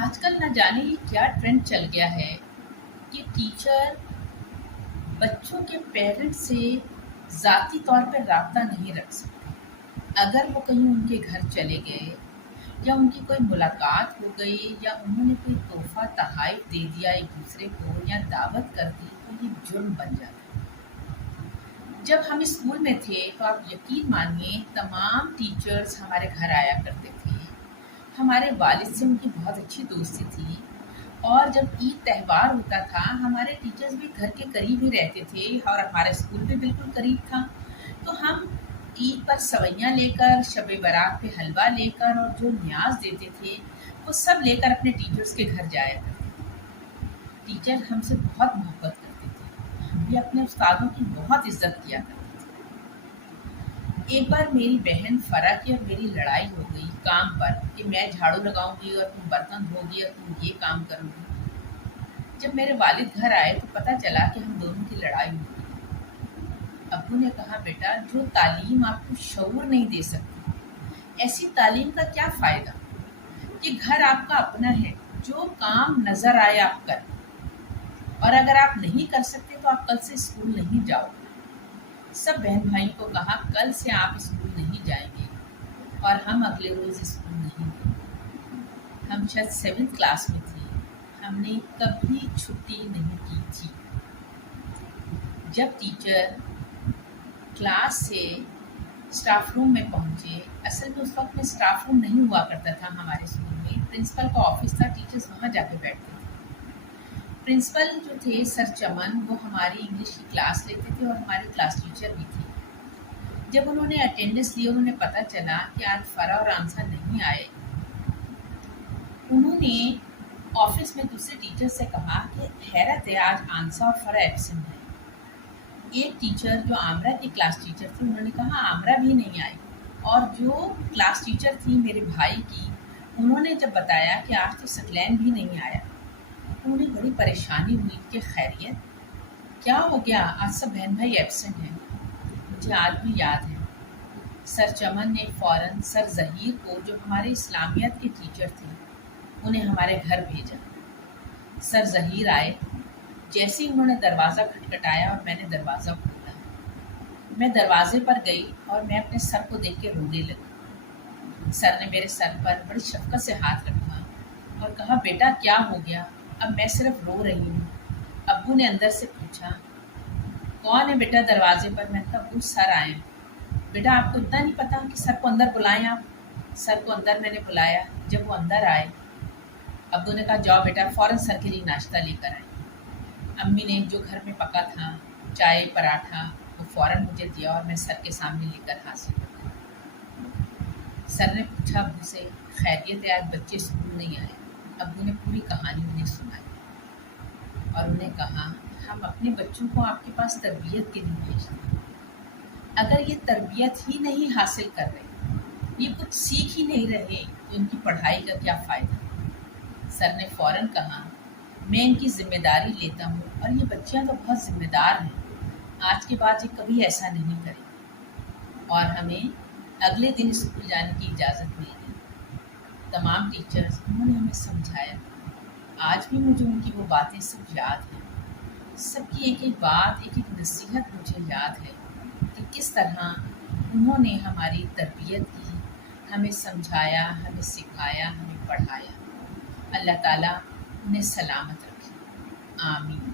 آج کل نہ جانے یہ کیا ٹرینڈ چل گیا ہے کہ ٹیچر بچوں کے پیرنٹس سے ذاتی طور پر رابطہ نہیں رکھ سکتے۔ اگر وہ کہیں ان کے گھر چلے گئے یا ان کی کوئی ملاقات ہو گئی یا انہوں نے کوئی تحفہ تحائف دے دیا ایک دوسرے کو یا دعوت کر دی تو یہ جرم بن جاتا ہے۔ جب ہم اسکول میں تھے تو آپ یقین مانیے تمام ٹیچرز ہمارے گھر آیا کرتے تھے۔ ہمارے والد سے ان کی بہت اچھی دوستی تھی، اور جب عید تہوار ہوتا تھا ہمارے ٹیچرز بھی گھر کے قریب ہی رہتے تھے اور ہمارا اسکول بھی بالکل قریب تھا، تو ہم عید پر سوئیاں لے کر، شب برات پہ حلوہ لے کر اور جو نیاز دیتے تھے وہ سب لے کر اپنے ٹیچرز کے گھر جایا کرتے تھے۔ ٹیچر ہم سے بہت محبت کرتے تھے، ہم بھی اپنے استادوں کی بہت عزت کیا کرتے تھے۔ ایک بار میری بہن فرح کی اور میری لڑائی ہو گئی کام پر کہ میں جھاڑو لگاؤں گی اور تم برتن دھو گی اور تم یہ کام کرو گی۔ جب میرے والد گھر آئے تو پتہ چلا کہ ہم دونوں کی لڑائی ہو گئی۔ ابو نے کہا، بیٹا جو تعلیم آپ کو شعور نہیں دے سکتی، ایسی تعلیم کا کیا فائدہ؟ کہ گھر آپ کا اپنا ہے، جو کام نظر آئے آپ کریں، اور اگر آپ نہیں کر سکتے تو آپ کل سے اسکول نہیں جاؤ۔ سب بہن بھائیوں کو کہا کل سے آپ اسکول نہیں جائیں گے، اور ہم اگلے روز اسکول نہیں گئے۔ ہم شاید 7th کلاس میں تھے، ہم نے کبھی چھٹی نہیں کی تھی۔ جب ٹیچر کلاس سے اسٹاف روم میں پہنچے، اصل میں اس وقت میں اسٹاف روم نہیں ہوا کرتا تھا ہمارے اسکول میں، پرنسپل کا آفس تھا، ٹیچرز وہاں جا کے بیٹھتے تھے۔ پرنسپل جو تھے سر چمن، وہ ہماری انگلش کی کلاس لیتے تھے اور ہماری کلاس ٹیچر بھی تھی۔ جب انہوں نے اٹینڈنس لی، انہوں نے پتہ چلا کہ آج فرح اور آنسا نہیں آئے، انہوں نے آفس میں دوسرے ٹیچر سے کہا کہ حیرت ہے آج آنسا اور فرح ایبسنٹ ہیں۔ ایک ٹیچر جو عامرہ کی کلاس ٹیچر تھی، انہوں نے کہا عامرہ بھی نہیں آئی، اور جو کلاس ٹیچر تھی میرے بھائی کی، انہوں نے جب بتایا کہ آج تو ثقلین بھی نہیں آیا، تو انہیں بڑی پریشانی ہوئی کہ خیریت کیا ہو گیا، آج سب بہن بھائی ایبسنٹ ہیں۔ مجھے آج بھی یاد ہے سر چمن نے فوراً سر ظہیر کو، جو ہمارے اسلامیات کے ٹیچر تھے، انہیں ہمارے گھر بھیجا۔ سر ظہیر آئے، جیسے ہی انہوں نے دروازہ کھٹکھٹایا اور میں نے دروازہ کھولا، میں دروازے پر گئی اور میں اپنے سر کو دیکھ کے رونے لگی۔ سر نے میرے سر پر بڑی شفقت سے ہاتھ رکھا اور کہا، بیٹا کیا ہو گیا؟ اب میں صرف رو رہی ہوں۔ ابو نے اندر سے پوچھا، کون ہے بیٹا دروازے پر؟ میں نے کہا ابو سر آئے ہیں۔ بیٹا آپ کو اتنا نہیں پتا کہ سر کو اندر بلائیں آپ؟ سر کو اندر میں نے بلایا۔ جب وہ اندر آئے، ابو نے کہا جاؤ بیٹا فوراً سر کے لیے ناشتہ لے کر آئے۔ امی نے جو گھر میں پکا تھا چائے پراٹھا، وہ فوراً مجھے دیا اور میں سر کے سامنے لے کر حاضر ہو گئی۔ سر نے پوچھا ابو سے، خیریت ہے آج بچے اسکول نہیں آئے؟ ابو نے پوری کہانی انہیں سنائی اور انہیں کہا، ہم اپنے بچوں کو آپ کے پاس تربیت کے لیے بھیجتے ہیں، اگر یہ تربیت ہی نہیں حاصل کر رہے، یہ کچھ سیکھ ہی نہیں رہے، تو ان کی پڑھائی کا کیا فائدہ؟ سر نے فوراً کہا، میں ان کی ذمہ داری لیتا ہوں، اور یہ بچیاں تو بہت ذمہ دار ہیں، آج کے بعد یہ کبھی ایسا نہیں کریں گے، اور ہمیں اگلے دن اسکول جانے کی اجازت مل گئی۔ تمام ٹیچرز انہوں نے ہمیں سمجھایا، آج بھی مجھے ان کی وہ باتیں سب یاد ہیں۔ سب کی ایک ایک بات، ایک ایک نصیحت مجھے یاد ہے کہ کس طرح انہوں نے ہماری تربیت کی، ہمیں سمجھایا، ہمیں سکھایا، ہمیں پڑھایا۔ اللہ تعالیٰ انہیں سلامت رکھے، آمین۔